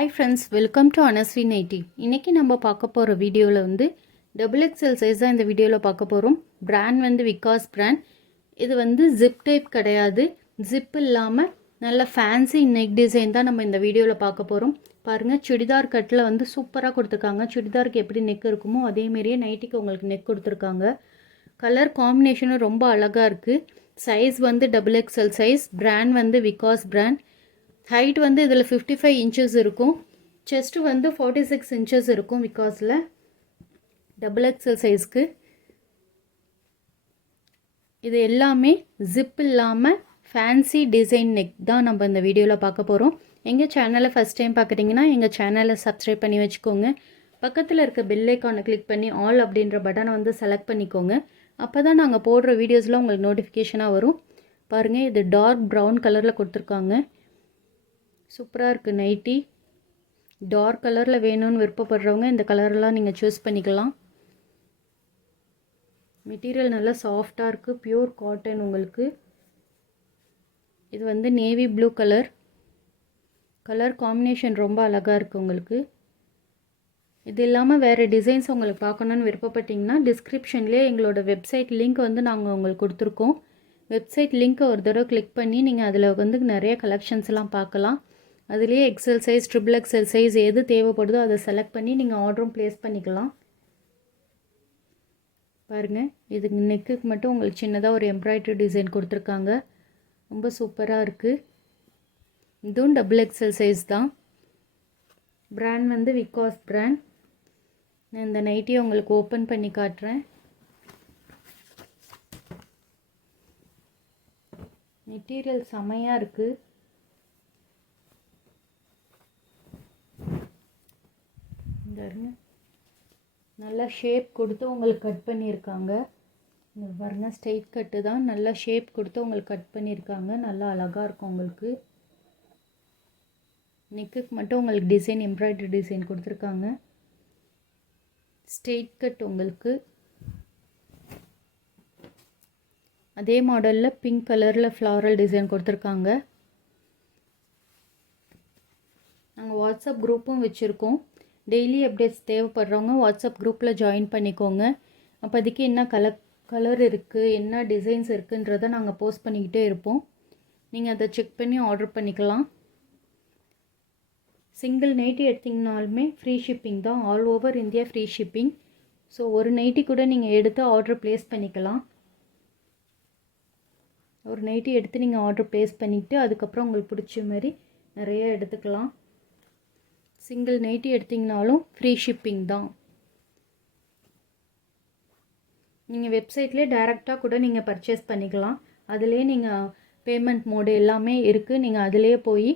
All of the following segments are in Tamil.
Hi friends, welcome to Anaswi நைட்டி. இன்றைக்கி நம்ம பார்க்க போகிற வீடியோவில் வந்து டபுள் எக்ஸ்எல் சைஸ் தான் இந்த வீடியோவில் பார்க்க போகிறோம். பிராண்ட் வந்து விகாஸ் பிராண்ட். இது வந்து ஜிப் டைப் கிடையாது, ஜிப் இல்லாமல் நல்ல ஃபேன்சி நெக் டிசைன் தான் நம்ம இந்த வீடியோவில் பார்க்க போகிறோம். பாருங்கள், சுடிதார் கட்டில் வந்து சூப்பராக கொடுத்துருக்காங்க. சுடிதாருக்கு எப்படி நெக் இருக்குமோ அதேமாரியே நைட்டிக்கு உங்களுக்கு நெக் கொடுத்துருக்காங்க. கலர் காம்பினேஷனும் ரொம்ப அழகாக இருக்குது. சைஸ் வந்து டபுள் எக்ஸ்எல் சைஸ். பிராண்ட் வந்து விகாஸ் பிராண்ட். ஹைட் வந்து இதில் 55 இன்ச்சஸ் இருக்கும். செஸ்ட்டு வந்து 46 இன்ச்சஸ் இருக்கும் விகாஸில், டபுள் எக்ஸ்எல் சைஸ்க்கு. இது எல்லாமே ஜிப் இல்லாமல் ஃபேன்சி டிசைன் நெக் தான் நம்ம இந்த வீடியோவில் பார்க்க போகிறோம். எங்கள் சேனலை ஃபஸ்ட் டைம் பார்க்குறீங்கன்னா எங்கள் சேனலை சப்ஸ்கிரைப் பண்ணி வச்சுக்கோங்க. பக்கத்தில் இருக்க பெல் ஐக்கானை கிளிக் பண்ணி ஆல் அப்படின்ற பட்டனை வந்து செலக்ட் பண்ணிக்கோங்க. அப்போ தான் நாங்கள் போடுற வீடியோஸில் உங்களுக்கு நோட்டிஃபிகேஷனாக வரும். பாருங்கள், இது டார்க் ப்ரௌன் கலரில் கொடுத்துருக்காங்க. சூப்பராக இருக்குது நைட்டி. டார்க் கலரில் வேணும்னு விருப்பப்படுறவங்க இந்த கலரெலாம் நீங்கள் சூஸ் பண்ணிக்கலாம். மெட்டீரியல் நல்லா சாஃப்டாக இருக்குது, பியூர் காட்டன். உங்களுக்கு இது வந்து navy blue colour. Colour combination ரொம்ப அழகாக இருக்குது உங்களுக்கு. இது இல்லாமல் வேறு டிசைன்ஸ் உங்களுக்கு பார்க்கணுன்னு விருப்பப்பட்டிங்கன்னா டிஸ்கிரிப்ஷன்லேயே எங்களோட வெப்சைட் லிங்க் வந்து நாங்கள் உங்களுக்கு கொடுத்துருக்கோம். வெப்சைட் லிங்க்கை ஒரு தடவை கிளிக் பண்ணி நீங்கள் அதில் வந்து நிறைய கலெக்ஷன்ஸ்லாம் பார்க்கலாம். அதுலேயே XL size, triple XL size எது தேவைப்படுதோ அதை செலக்ட் பண்ணி நீங்கள் ஆர்டரும் ப்ளேஸ் பண்ணிக்கலாம். பாருங்கள், இதுக்கு நெக்குக்கு மட்டும் உங்களுக்கு சின்னதாக ஒரு எம்ப்ராய்டரி டிசைன் கொடுத்துருக்காங்க. ரொம்ப சூப்பராக இருக்குது. இதுவும் டபுள் எக்ஸல் சைஸ் தான். பிராண்ட் வந்து விகாஸ் பிராண்ட். நான் இந்த நைட்டியை உங்களுக்கு ஓப்பன் பண்ணி காட்டுறேன். மெட்டீரியல் செமையாக இருக்குது. நல்லா ஷேப் கொடுத்து உங்களுக்கு கட் பண்ணியிருக்காங்க. இந்த பாருங்க, ஸ்ட்ரெயிட் கட்டு தான். நல்லா ஷேப் கொடுத்து உங்களுக்கு கட் பண்ணியிருக்காங்க. நல்லா அழகாக இருக்கும் உங்களுக்கு. நெக்குக்கு மட்டும் உங்களுக்கு டிசைன், எம்ப்ராய்டரி டிசைன் கொடுத்துருக்காங்க. ஸ்ட்ரெயிட் கட் உங்களுக்கு. அதே மாடலில் பிங்க் கலரில் ஃப்ளாரல் டிசைன் கொடுத்துருக்காங்க. நாங்கள் வாட்ஸ்அப் குரூப்பும் வச்சுருக்கோம். டெய்லி அப்டேட்ஸ் தேவைப்படுறவங்க வாட்ஸ்அப் குரூப்பில் ஜாயின் பண்ணிக்கோங்க. அப்போதைக்கு என்ன கலர் இருக்குது, என்ன டிசைன்ஸ் இருக்குன்றதை நாங்கள் போஸ்ட் பண்ணிக்கிட்டே இருப்போம். நீங்கள் அதை செக் பண்ணி ஆர்டர் பண்ணிக்கலாம். சிங்கிள் நைட்டி எடுத்திங்கனாலுமே ஃப்ரீ ஷிப்பிங் தான். All over India free shipping. So ஒரு நைட்டி கூட நீங்கள் எடுத்து ஆர்டர் ப்ளேஸ் பண்ணிக்கலாம். ஒரு நைட்டி எடுத்து நீங்கள் ஆர்டர் ப்ளேஸ் பண்ணிவிட்டு அதுக்கப்புறம் உங்களுக்கு பிடிச்ச மாதிரி நிறைய எடுத்துக்கலாம். சிங்கிள் நைட்டி எடுத்திங்கனாலும் ஃப்ரீ ஷிப்பிங் தான். நீங்கள் வெப்சைட்லேயே டைரெக்டாக கூட நீங்கள் பர்ச்சேஸ் பண்ணிக்கலாம். அதிலே நீங்கள் பேமெண்ட் மோடு எல்லாமே இருக்குது. நீங்கள் அதிலே போய்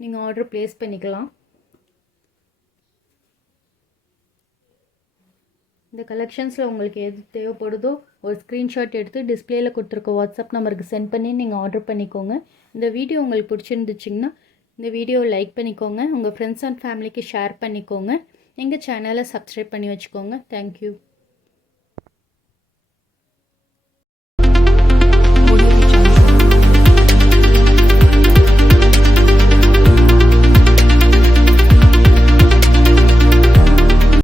நீங்கள் ஆர்டர் ப்ளேஸ் பண்ணிக்கலாம். இந்த கலெக்ஷன்ஸில் உங்களுக்கு எது தேவைப்படுதோ ஒரு ஸ்க்ரீன்ஷாட் எடுத்து டிஸ்பிளேயில் கொடுத்துருக்க வாட்ஸ்அப் நம்பருக்கு சென்ட் பண்ணி நீங்கள் ஆர்டர் பண்ணிக்கோங்க. இந்த வீடியோ உங்களுக்கு பிடிச்சிருந்துச்சிங்கன்னா இந்த வீடியோவை லைக் பண்ணிக்கோங்க. உங்கள் ஃப்ரெண்ட்ஸ் அண்ட் ஃபேமிலிக்கு ஷேர் பண்ணிக்கோங்க. எங்கள் சேனலை சப்ஸ்கிரைப் பண்ணி வச்சுக்கோங்க. தேங்க்யூ.